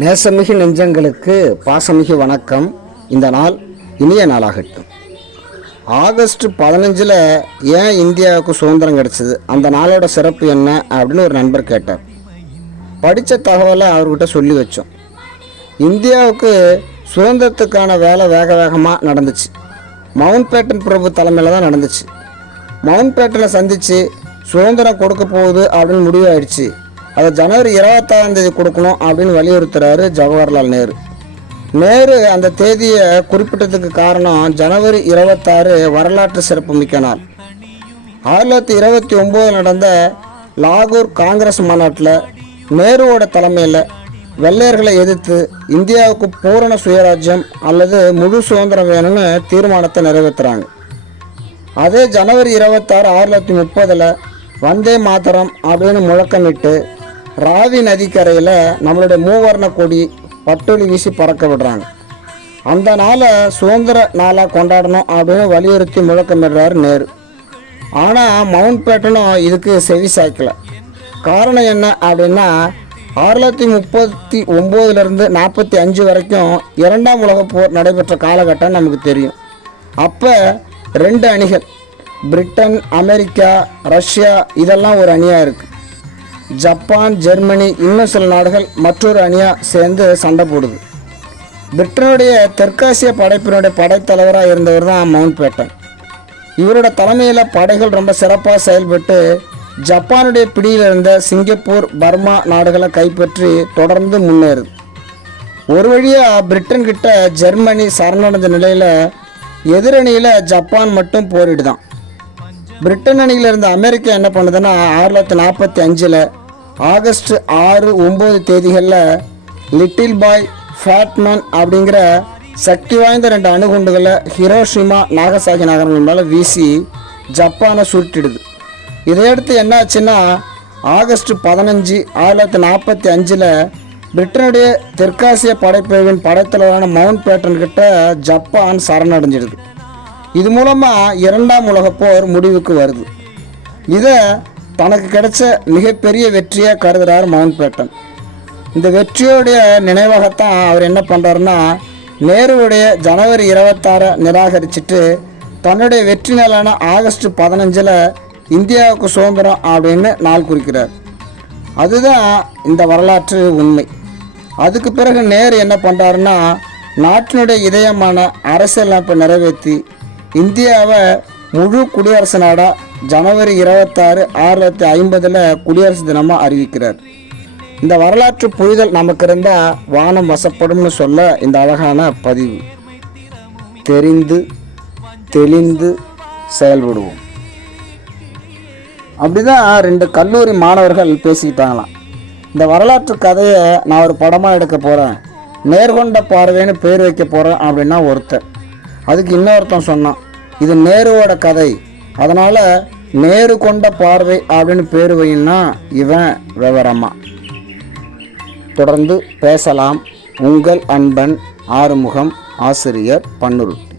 நேசமிகு நெஞ்சங்களுக்கு பாசமிகு வணக்கம். இந்த நாள் இனிய நாளாகட்டும். ஆகஸ்ட் பதினஞ்சில் ஏன் இந்தியாவுக்கு சுதந்திரம் கிடச்சிது? அந்த நாளோட சிறப்பு என்ன அப்படின்னு ஒரு நண்பர் கேட்டார். படித்த தகவலை அவர்கிட்ட சொல்லி வச்சோம். இந்தியாவுக்கு சுதந்திரத்துக்கான வேலை வேக வேகமாக நடந்துச்சு. மவுண்ட் பேட்டன் பிரபு தலைமையில் தான் நடந்துச்சு. மவுண்ட் பேட்டனை சந்தித்து சுதந்திரம் கொடுக்க போகுது அப்படின்னு முடிவாயிடுச்சு அதை ஜனவரி இருபத்தாறாம் தேதி கொடுக்கணும் அப்படின்னு வலியுறுத்துறாரு ஜவஹர்லால் நேரு. நேரு அந்த தேதியை குறிப்பிட்டதுக்கு காரணம் ஜனவரி இருபத்தாறு வரலாற்று சிறப்புமிக்க நாள். ஆயிரத்தி தொள்ளாயிரத்தி இருபத்தி ஒம்போதில் நடந்த லாகூர் காங்கிரஸ் மாநாட்டில் நேருவோட தலைமையில் வெள்ளையர்களை எதிர்த்து இந்தியாவுக்கு பூரண சுயராஜ்யம் அல்லது முழு சுதந்திரம் வேணும்னு தீர்மானத்தை நிறைவேற்றுறாங்க. அதே ஜனவரி இருபத்தாறு ஆயிரத்தி தொள்ளாயிரத்தி முப்பதில் வந்தே மாதரம் அப்படின்னு முழக்கமிட்டு ராவி நதிக்கரையில் நம்மளுடைய மூவர்ண கொடி பட்டொலி வீசி பறக்க விடுறாங்க. அந்த நாளை சுதந்திர நாளாக கொண்டாடணும் அப்படின்னு வலியுறுத்தி முழக்கமிடுறார் நேரு. ஆனால் மவுண்ட் பேட்டனும் இதுக்கு செவி சாய்க்கலை. காரணம் என்ன அப்படின்னா ஆயிரத்தி தொள்ளாயிரத்தி முப்பத்தி ஒம்போதுலேருந்து நாற்பத்தி அஞ்சு வரைக்கும் இரண்டாம் உலகப் போர் நடைபெற்ற காலகட்டம் நமக்கு தெரியும். அப்போ ரெண்டு அணிகள் பிரிட்டன் அமெரிக்கா ரஷ்யா இதெல்லாம் ஒரு அணியாக இருக்குது ஜப்பான் ஜெர்மனி இன்னும் சில நாடுகள் மற்றொரு அணியாக சேர்ந்து சண்டை போடுது. பிரிட்டனுடைய தெற்காசிய படைப்பினுடைய படைத்தலைவராக இருந்தவர் தான் மவுண்ட் பேட்டன். இவரோட தலைமையில் படைகள் ரொம்ப சிறப்பாக செயல்பட்டு ஜப்பானுடைய பிடியில் இருந்த சிங்கப்பூர் பர்மா நாடுகளை கைப்பற்றி தொடர்ந்து முன்னேறுது. ஒரு வழியாக பிரிட்டன் கிட்ட ஜெர்மனி சரணடைஞ்ச நிலையில் எதிரணியில் ஜப்பான் மட்டும் போரிடுதான். பிரிட்டன் அணியில் இருந்த அமெரிக்கா என்ன பண்ணுதுன்னா ஆயிரத்தி தொள்ளாயிரத்தி நாற்பத்தி அஞ்சில் ஆகஸ்ட் ஆறு ஒம்பது தேதிகளில் லிட்டில் பாய் ஃபேட்மேன் அப்படிங்கிற சக்தி வாய்ந்த ரெண்டு அணுகுண்டுகளை ஹிரோஷிமா நாகசாகி நகரங்கள் மேலே வீசி ஜப்பானை சுருட்டிடுது. இதையடுத்து என்னாச்சுன்னா ஆகஸ்ட் பதினஞ்சு ஆயிரத்தி தொள்ளாயிரத்தி நாற்பத்தி அஞ்சில் பிரிட்டனுடைய தெற்காசிய படைப்பிரிவின் படைத்தலைவரான மவுண்ட் பேட்டன் கிட்ட ஜப்பான் சரணடைஞ்சிடுது. இது மூலமாக இரண்டாம் உலகப் போர் முடிவுக்கு வருது. இதை தனக்கு கிடைச்ச மிகப்பெரிய வெற்றியாக கருதுகிறார் மவுண்ட் பேட்டன். இந்த வெற்றியோடைய நினைவாகத்தான் அவர் என்ன பண்ணுறாருன்னா நேருவுடைய ஜனவரி இருபத்தாறை நிராகரிச்சிட்டு தன்னுடைய வெற்றி நாளான ஆகஸ்ட் பதினஞ்சில் இந்தியாவுக்கு சுதந்திரம் அப்படின்னு நாள் குறிக்கிறார். அதுதான் இந்த வரலாற்று உண்மை. அதுக்கு பிறகு நேரு என்ன பண்ணுறாருன்னா நாட்டினுடைய இதயமான அரசியலமைப்பை நிறைவேற்றி இந்தியாவை முழு குடியரசு நாடாக ஜனவரி இருபத்தாறு ஆயிரத்தி ஐம்பதில் குடியரசு தினமாக அறிவிக்கிறார். இந்த வரலாற்று புரிதல் நமக்கு இருந்தால் வானம் வசப்படும்னு சொல்ல இந்த அழகான பதிவு. தெரிந்து தெளிந்து செயல்படுவோம். அப்படிதான் ரெண்டு கல்லூரி மாணவர்கள் பேசிக்கிட்டாங்களாம். இந்த வரலாற்று கதையை நான் ஒரு படமாக எடுக்க போகிறேன் நேர்கொண்ட பார்வைன்னு பேர் வைக்க போகிறேன் அப்படின்னா ஒருத்தர் அதுக்கு இன்னொருத்தன் சொன்னான் இது நேருவோட கதை. அதனால் நேரு கொண்ட பார்வை அப்படின்னு பேர் வைன்னா இவன் விவரமா. தொடர்ந்து பேசலாம் உங்கள் அன்பன் ஆறுமுகம் ஆசிரியர் பன்னுருட்டி